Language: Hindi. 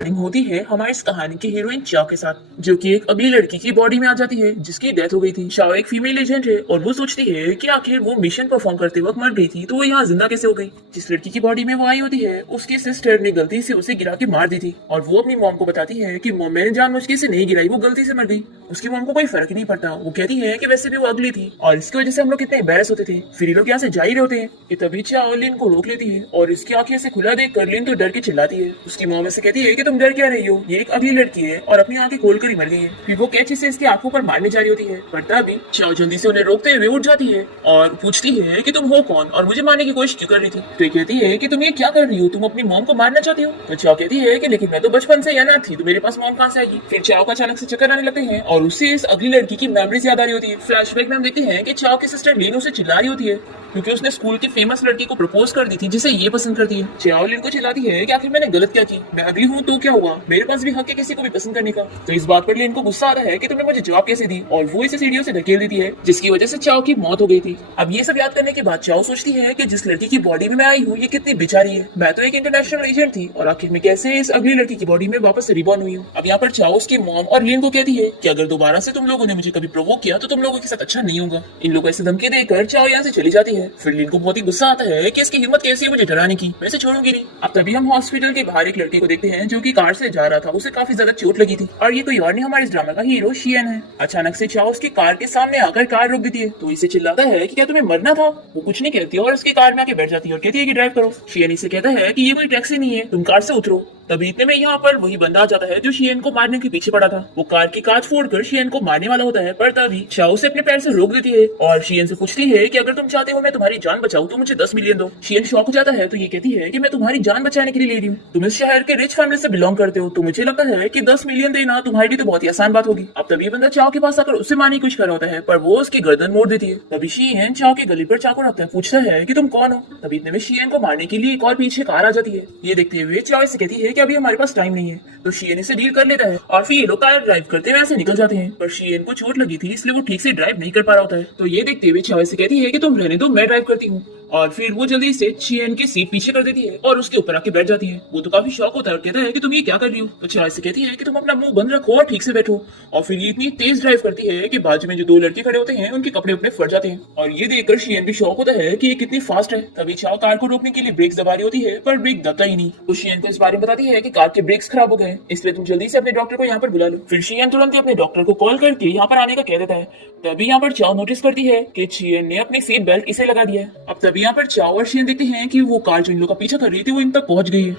स्टार्टिंग होती है हमारी इस कहानी की हीरोइन चाओ के साथ, जो कि एक अगली लड़की की बॉडी में आ जाती है जिसकी डेथ हो गई थी। चाओ एक फीमेल एजेंट है और वो सोचती है कि आखिर वो मिशन परफॉर्म करते वक्त मर गई थी तो वो यहाँ जिंदा कैसे हो गई। जिस लड़की की बॉडी में वो आई होती है उसकी सिस्टर ने गलती से उसे गिरा के मार दी थी और वो अपनी मॉम को बताती है कि मॉम मैंने जानबूझ के इसे नहीं गिराई, वो गलती से मर गई। उसकी मॉम को कोई फर्क नहीं पड़ता, वो कहती है कि वैसे भी वो अगली थी और इसकी वजह से हम लोग कितने एम्बैरस होते थे। फिर ये लोग यहाँ से जा ही रहे होते हैं कि तभी चाओ लिन को रोक लेती है और इसकी आंखें से खुला देख कर लिन तो डर के चिल्लाती है। उसकी मॉम से कहती है कि तुम डर क्या रही हो, ये एक अगली लड़की है और अपनी आंखें खोल कर ही मर गई है। फिर वो कैची से इसकी आंखों पर मारने जा रही होती है, पर तभी चाओ जल्दी से उन्हें रोकते हुए उठ जाती है और पूछती है कि तुम हो कौन और मुझे मारने की कोशिश क्यों कर रही थी। तो ये कहती है कि तुम ये क्या कर रही हो, तुम अपनी मॉम को मारना चाहती हो। तो चाओ कहती है कि लेकिन मैं तो बचपन से अनाथ थी तो मेरे पास मॉम कहां से आएगी। फिर चाओ का अचानक से चक्कर आने लगते हैं और उससे इस अगली लड़की की मेमोरीज याद आ रही होती है। फ्लैशबैक में हम देखते हैं कि चाओ की सिस्टर लीन उसे चिल्ला रही होती है क्योंकि उसने स्कूल की फेमस लड़की को प्रपोज कर दी थी जिसे ये पसंद करती है। चाओ लिन को चिल्लाती है कि आखिर मैंने गलत क्या की, मैं अगली हूँ तो क्या हुआ, मेरे पास भी हक है किसी को भी पसंद करने का। तो इस बात पर लिन को गुस्सा आता है कि तुमने मुझे जवाब कैसे दी और वो इसे सीढ़ियों से धकेल देती है जिसकी वजह से चाओ की मौत हो गई थी। अब ये सब याद करने के बाद चाओ सोचती है कि जिस लड़की की बॉडी में मैं आई हूँ ये कितनी बेचारी है, मैं तो एक इंटरनेशनल एजेंट थी और आखिर में कैसे इस अगली लड़की की बॉडी में वापस रिबॉर्न हुई हूँ। अब यहाँ पर चाओ उसकी मॉम और लिन को कहती है कि अगर दोबारा से तुम लोगों ने मुझे कभी प्रोवोक किया तो तुम लोगों के साथ अच्छा नहीं होगा। इन लोगों ऐसे धमकी देकर चाओ यहाँ से चली जाती है। फिर लिन को बहुत ही गुस्सा आता है कि इसकी हिम्मत कैसी है मुझे डराने की, मैं इसे छोड़ूंगी नहीं। अब तभी हम हॉस्पिटल के बाहर एक लड़के को देखते हैं जो कि कार से जा रहा था, उसे काफी ज्यादा चोट लगी थी और ये कोई और नहीं हमारे इस ड्रामा का हीरो शियन है। अचानक से चाओ उसकी कार के सामने आकर कार रोक देती है तो इसे चिल्लाता है कि क्या तुम्हें मरना था। वो कुछ नहीं कहती और उसकी कार में आके बैठ जाती है और कहती है कि ड्राइव करो। शियन इसे कहता है कि ये कोई टैक्सी नहीं है, तुम कार से उतरो। तभी इतने में यहाँ पर वही बंदा आ जाता है जो शियन को मारने के पीछे पड़ा था। वो कार की कांच फोड़कर शियन को मारने वाला होता है, पर तभी चाओ उसे अपने पैर से रोक देती है और शियन से पूछती है कि अगर तुम चाहते हो मैं तुम्हारी जान बचाऊं तो मुझे 10 मिलियन दो। शियन शॉक हो जाता है तो ये कहती है कि मैं तुम्हारी जान बचाने के लिए ले रही हूँ, तुम इस शहर के रिच फैमिली से बिलोंग करते हो तो मुझे लगता है कि 10 मिलियन देना तुम्हारे लिए तो बहुत ही आसान बात होगी। अब तभी बंदा चाओ के पास आकर उससे मारने की कोशिश कर रहा होता है पर वो उसकी गर्दन मोड़ देती है। तभी शियन चाओ के गले पर चाकू रखता है, पूछता है कि तुम कौन हो। तभी इतने में शियन को मारने के लिए एक और पीछे कार आ जाती है। ये देखते हुए चाओ इसे कहती है कि अभी हमारे पास टाइम नहीं है, तो शियन इसे डील कर लेता है और फिर ये लोग कार ड्राइव करते हुए ऐसे निकल जाते हैं। पर शियन को चोट लगी थी इसलिए वो ठीक से ड्राइव नहीं कर पा रहा होता है। तो ये देखते हुए चाओ इसे कहती है कि तुम रहने दो, मैं ड्राइव करती हूँ और फिर वो जल्दी से शियन की सीट पीछे कर देती है और उसके ऊपर आके बैठ जाती है। वो तो काफी शौक होता है और कहता है कि तुम ये क्या कर रही हो। तो चाओ इसे कहती है कि तुम अपना मुंह बंद रखो और ठीक से बैठो और फिर ये इतनी तेज ड्राइव करती है कि बाजू में जो दो लड़के खड़े होते हैं उनके कपड़े उपड़े फट जाते हैं और ये देखकर शियन भी शौक होता है कि ये कितनी फास्ट है। तभी चाओ कार को रोकने के लिए ब्रेक्स दबा रही होती है पर ब्रेक दबता ही नहीं। तो शियन को इस बारे में बताती है कि कार के ब्रेक्स खराब हो गए इसलिए तुम जल्दी से अपने डॉक्टर को यहाँ पर बुला लो। फिर शियन तुरंत ही अपने डॉक्टर को कॉल करके यहाँ पर आने का कह देता है। तभी यहाँ पर चाओ नोटिस करती है कि शियन ने अपनी सीट बेल्ट इसे लगा दिया है। अब तभी यहाँ पर चाओ और शियन देखते हैं कि वो कार जो इन लोगों का पीछा कर रही थी वो इन तक पहुंच गई है।